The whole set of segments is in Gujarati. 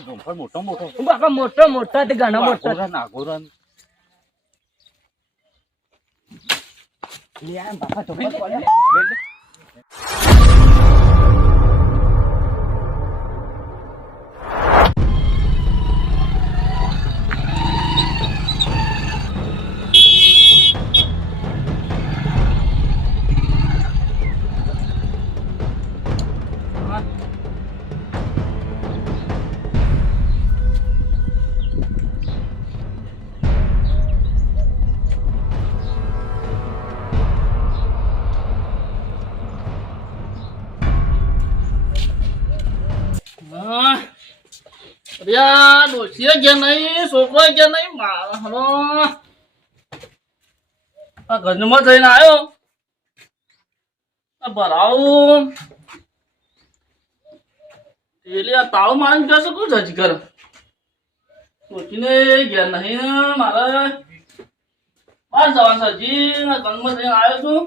આ ઝુંપડ મોટો મોટો બાપા મોટો મોટો તે ઘણો બાપા તો અરે ડોશીએ ગયા નહીં છોકરો ગયા નહીં, મારો આ ગંજમાં થઈને આવ્યો. ભરાવું. એટલે આ તાળું મારીને કહેશે કોણ જજી કરે? ડોશીને ગયા નહીં, મારે છે હજી. આ ગંજમાં થઈને આવ્યો છું.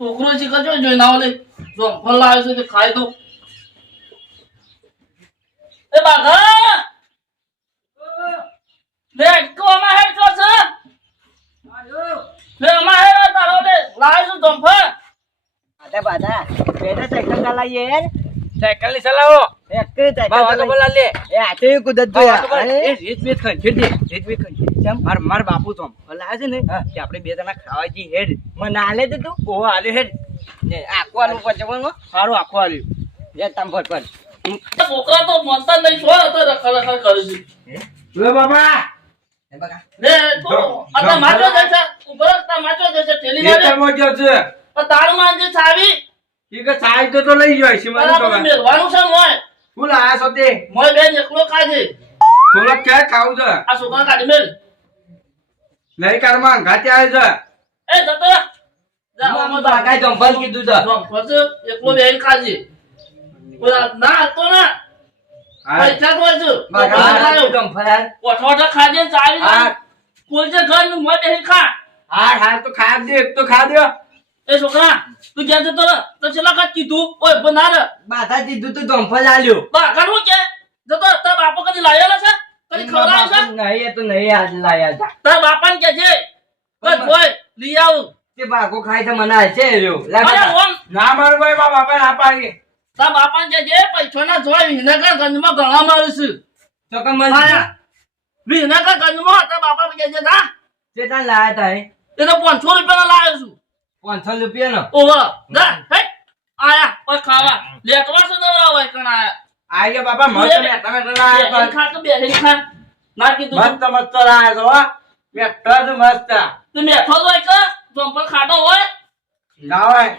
છોકરો શીખર જો જોઈને આવો લે. જો ફળ લાવ્યો છે, તે ખાઈ દઉં એ બાઘા લે કો અમાર હેડ છો છે? લે અમાર હેડ તારો લે લાય છું ધંફા બાધા બાધા. બેટા સાયકલ ચલાવીએ યાર. સાયકલની ચલાવો. એક સાયકલ બાવા તો ચલાવીએ. બોલા લે. એ હાથે કુદત જો બાવા તો બોલા. યાર. એ રીત બીત ખંખેર દે રીત બીત ખંખેર દે. માર માર બાપુ તો ભલા છે ને? કે આપણે બે જણા ખાવા હેડ. મને આલે તો તું. ઓ આલે હેડ. ને આખવાનું પચવાનું સારું આખો આલ્યું. તમ પર પર છોકરા તો મનતા નહીં છો તો રખા રખા કરે છે લે બાબા લે તો આ માજો દેશે ઉપર તા માજો ટેલી મારે ખેતરમાં ગયો છે? આ તાળમાં જે ચાવી ઈ કે સાઈ તો તો લઈ જાય છે મને તારા બધું છે મોય. હું લાયા છો તે? મોય બેન એકલો ખાજે. થોડોક ક્યાં ખાવું છે? આ છોકરા કાઢી મેલ. લઈ કારમાં ઘાતે આવે છે. એ જતો જા કીધું છે. એકલો બેન ખાજે. ઓલા ના તો ના. હા. પૈસા તો હજુ બાગાઈ ઓઠો જંપલ હાલ. ઓઠો ખાજે ને ચાવી હા. જા કોઈ જે ઘરનું બેહી ખા. હાર હાર તો ખા દે એક તો ખા દે. એ છોકરા તું ક્યાં જતો રે તો છેલ્લા કાંઈ કીધું? ઓય બના રે. બાધા દીધું તું જંપલ આલ્યો. બા કાઢું કે? જતો તાર બાપો કદી લાયેલો છે? કદી ખવડાવ્યો છે? નહીં એ તો નહીં આજ લાયા તા. તાર બાપાને કે છે? કદ બોય લઈ આવું. તે બાકો ખાય તો મને એ રહ્યો. ના મારો ભાઈ બાપા ના પાડી. તાર બાપાને જે છે પૈસાના જોય વિનેગર ગંજમાં ગળા મારું છું. તો કે મને આયા વિનેગર ગંજમાં બાપા જે જે તા? જે તા લાયા તા એ? તો પાંચસો રૂપિયાનો લાવ્યો છું. પાંચસો રૂપિયાનો? ઓવા જા આયા ઓય ખાવા. લેટવા શું નવરા હોય કણ આયા. બાપા મસ્ત મેઠા મેઠા લાયા. ખા તો બેહીને ખા. ના કીધું મસ્ત મસ્ત લાયા છો હો. મેઠા જ મસ્ત. તું જ હોય કે? જંપલ ખાટો હોય? ના હોય.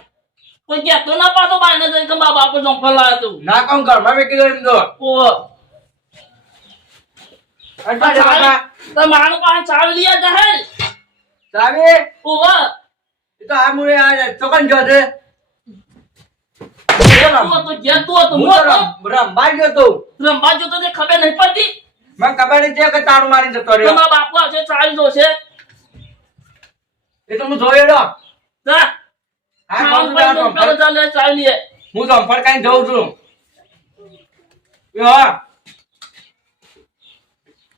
કોઈ કહેતો ના પાછો બાયને જઈને કે બાબા આપણે જંપલ લાવ્યો તું. ના કોણ ઘરમાં મેકી દો એમ તો? ઓવા અચ્છા રે બાપા તો મારું પાસે ચાવી લઈ જા હે. ચાવી એ તો આ મુરે આ ચોકન ગયો છે. તું તો ઘેર તું હતો તો હતો. રમ- રમવા ગયો તો. રંબા જો તો તે ખબર નહીં પડતી. મને ખબર નહીં કે તારું મારી જતો રહ્યો. બાપુ આવશે ચાવી જોશે. એ તો હું જોયો રો જા. હા જમફળ જઉં છું.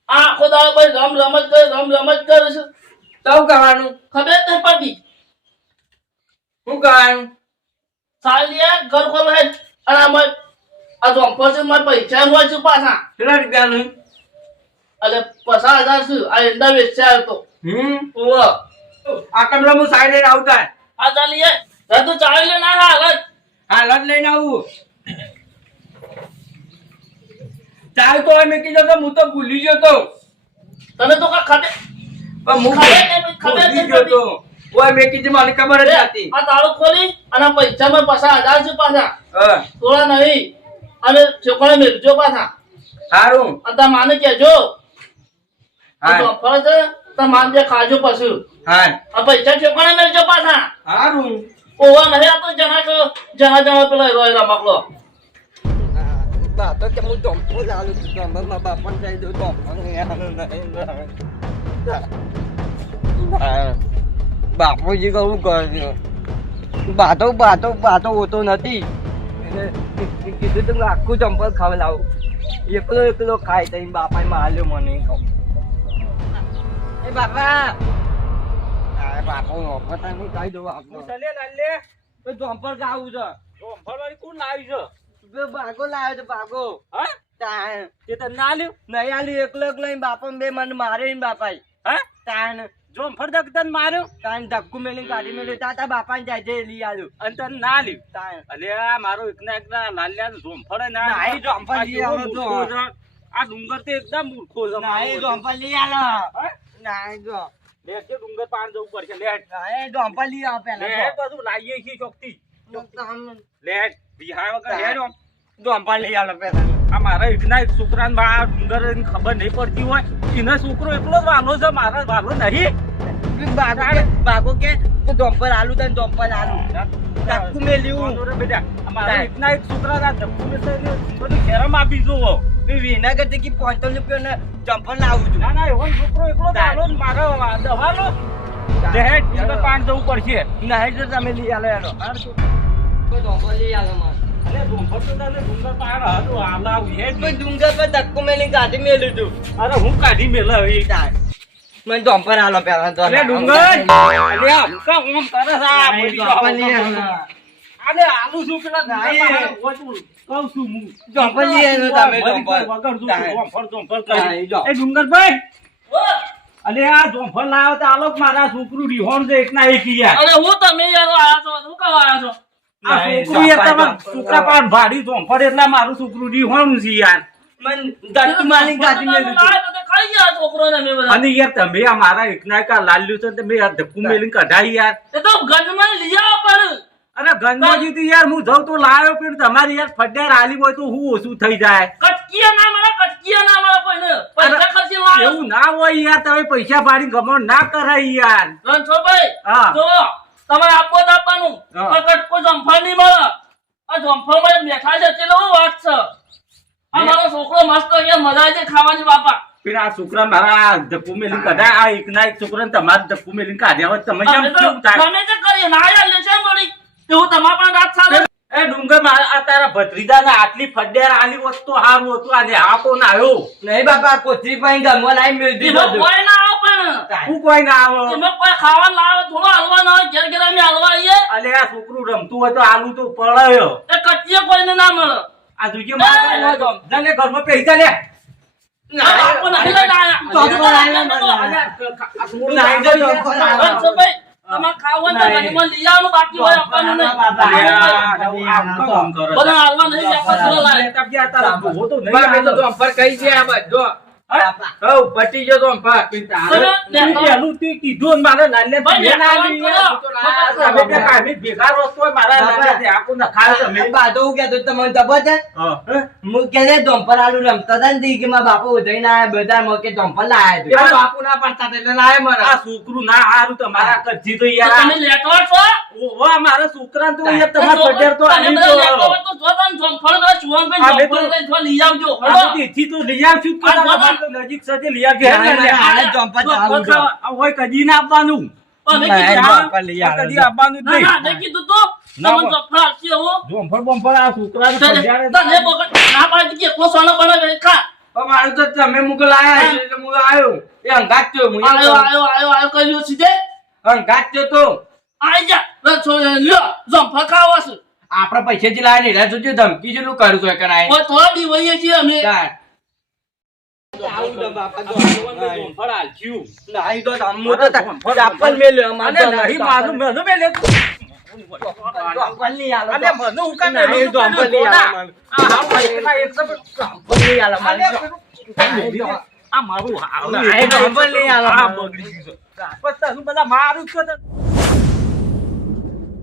આખો દાડો ભાઈ રમ રમત કરે રમ રમત કરે છે. ખબર નહીં પડતી શું ઘર ખોલ હે. અને આમાં આ જંપલ છે મારે પૈસા હોય છે પાછા. કેટલા રૂપિયાનું એટલે પચાસ હજાર છે આ એંડા વેચ્યા હતો. હમ. આ કમરો હું સાઈડ આવતા આ ચાલીએ જા તું ચાવી લે ના હાલત. હા લટ લઈને આવું. ચાલ તો મેં જતો હું તો ભૂલી ગયો તો. તને તો કાંઈ ખબર પણ ખબર નહીં, ખબર ભૂલી નહીં ગયો ઓય મેકી જી મને ખબર જ નથી. આ તાળું ખોલી અને પૈસા માં પચાસ હજાર છે પાછા. થોડા નહીં અને છોકરા મેળજો પાછા. સારું અને તાર માને ફળ છે તાર માન જે ખાજો હા. પૈસા છોકરા મેળજો પાછા. સારું ઓવા નહીં આ તો જણા કે જણા જણા પેલા રોયલા મકલો બા તો કે હું જંપલ આલું છું જંપલમાં બાપાને કહી દઉં. હા. બાપુજી કહું કર્યું બાતો બાતો બાતો હોતો નથી. એને કીધું તું આખું ચંપલ ખાવા લાવું. એકલો એકલો ખાય તો એમ બાપાએ માર્યો મને કહું. એ બાપા જમ્પર ખાવું છે. જોમફળ વાળી કોણ લાવી છે? ભાગો લાવ્યો છે ભાગો. હા? તે તને ના લ્યો. નહીં આલ્યું એકલો એકલો બાપા બે મને મારે બાપાએ. હા? તાણ. દક તન માર્યો? તાણ ધક્કુ મેલી કાઢી મેલી તાતા બાપાને જાય છે લઈ આવ્યું અને તને ના લ્યો. તાણ. અલે આ મારો એકના એકના લાલ્યા જોમફળ ના ના, એ જોમફળ આ લઈ તો. આ ડુંગર તો એકદમ મૂર્ખો છે ના એ જમ્પર લઈ આલો. ના જો લે કે ડુંગર પાર જવું પડશે. લેટ. એ લઈ આવો બધું લાવીએ છીએ શક્તિ લેટ. બિહાર વગર લેટ આમ. જમ્પર લઈ આ મારા એકના એક છોકરાને બા ડુંગર ખબર નહીં પડતી હોય. એને છોકરો એટલો જ વાલો છે મારા વાલો નહીં. બાગો કે કે તો જમ્પર આલુ તને જમ્પર આલુ. ધક્કુ મેલ્યું બેટા. આ મારા એકના એક છોકરા હતા ધક્કુ એને બધું શરમ આપી જોવો મેં વિનાગરથી પાંચસો રૂપિયા ને જમ્પર લાવું છું. ના ના એવો છોકરો એકલો ને મારો દવાનો લેટ ડુંગર પાર જવું પડશે. એ તો તમે લઈ આલો એનો તો. તો જમ્પર લઈ આલો મારે. ડુંગર તો પાર ધક્કુ મેલી કાઢી મેલ્યું છું અરે હું કાઢી મેલાવી તાર મને આલો તો. અરે ડુંગર. ઓમ કરે. આલો. છું પેલા ઓછું કહું છું હું. લઈ તમે વગર કરી. એ અલે આ લાવ્યો તો આલો મારા છોકરું રિહોણ છે એકના એક યાર. અરે હું તમે યાર આયા છો હું કહો આયા છો? આ છોકરું યાર જોંફળ, છોકરા પાન ભાડી એટલે મારું છોકરું રિહોણ છે યાર. મને ધક્કુ મારી કાઢી મેલ્યું તું તો તે ખાઈ ગયા છોકરોને મેં બધા. અને યાર તમે આ મારા એકના એક આ લાલ્યું છે ને તમે આ ધક્કુ મેલીને કઢાઈ યાર. એ તો ગનમાં લઈ આવો પણ. અરે ગનમાં જીતી યાર હું જઉં તો લાયો પણ તમારી યાર ફડ્યા રાલી હોય તો હું ઓછું થઈ જાય. કટકીયા ના મળે કટકીયા ના મળે કોઈને પૈસા ખર્ચી લાયો એવું ના હોય યાર તમે પૈસા ભાડી ગમણ ના કરાય યાર. રણછોડભાઈ હા. જો તમારે આપો તો આપવાનું. કટકો જમફળ નહીં મળે. આ જમફળમાં બેઠા છે એટલે વાત છે. આ મારો છોકરો મસ્ત અહીંયા મજા છે ખાવાની બાપા. પણ આ છોકરા મારા ધક્કુ મેલી કઢાય આ એકના એક છોકરાને તમારે ધક્કુ મેલી કાઢ્યા હોય તમે કેમ તો થાય? તમે તે કરી ના યાર છે મળી એવું તમારા પણ રાત સાલે એ ડુંગર મારા આ તારા ભત્રીજાને આટલી ફડ્યાર આલી વસ્તુ તો હારું હતું આજે આ કોણ આવ્યો? નહીં બાપા કોથરી પાઈ ગમવા લાવી મેળવી દીધું કોઈ ના આવે પણ. હું કોઈ ના આવો? તમે કોઈ ખાવાનું લાવે થોડો હલવા ના હોય ઘેર ઘેર અમે હલવા આવીએ. અલે આ છોકરું રમતું હોય તો આલુ તો પડાયો. એ કચ્ચીએ કોઈને ના મળે. આ દુજે મારે જાને ઘરમાં પૈસા લે. આ હાલવા લાવ્યા મને. અલે આ નહીં. બધા હાલવા નહીં બેસવા થોડા લાવે. બાપા તો જમ્પર કઈ છે આ બધો હઉ પટી ગયો જમ્પર તમે. ભાઈ, બાધો હું કહેતો તમને ખબર છે? હું. કે છે જમ્પર આલુ રમતા હતા ને તે કે મારા બાપુ ઉધઈને આયા બધા મને કે જમ્પર લાયા અરે બાપુ ના પડતા એટલે લાયા મને છોકરું ના હારું તમારા કરજી તો તો યાર તમે લેટવા છો? ઓવા મારા છોકરા તો યાર તો તમારા પટેર તો બધા તો તો જો ચુવાનભાઈ અમે તો- જમફળ લઈને જો લઈ આવજો. આ હળો. તો તેથી તો લઈ આવશું તો નજીક છે લિયા કે આને ના, ના, હાલે જ જમ્પર ચાલુ છે. આ હોય કદી ના આપવાનું ના, કદી આપવાનું જ ના, ના, કીધું તો તમને પણ- આપશે હો. જોંફળ બોંફળ આ છોકરાને તને તને ના પાડી કે એકલો સોનો બનાવે ખા. મારું તો તમે મુક એટલે હું આવ્યો. એ અંગાત થયો હું એમ આયો કહું. આયો આયો આયો કર્યો સીધે. અંગાત થયો તો. આઈ જા લ્યો ખાવા છે. લાયા ને એટલે જોજો ધમકી જેટલું કરું છું કે ઓય થોડા દી વહીએ છીએ અમે. આ મારે બધા મારું.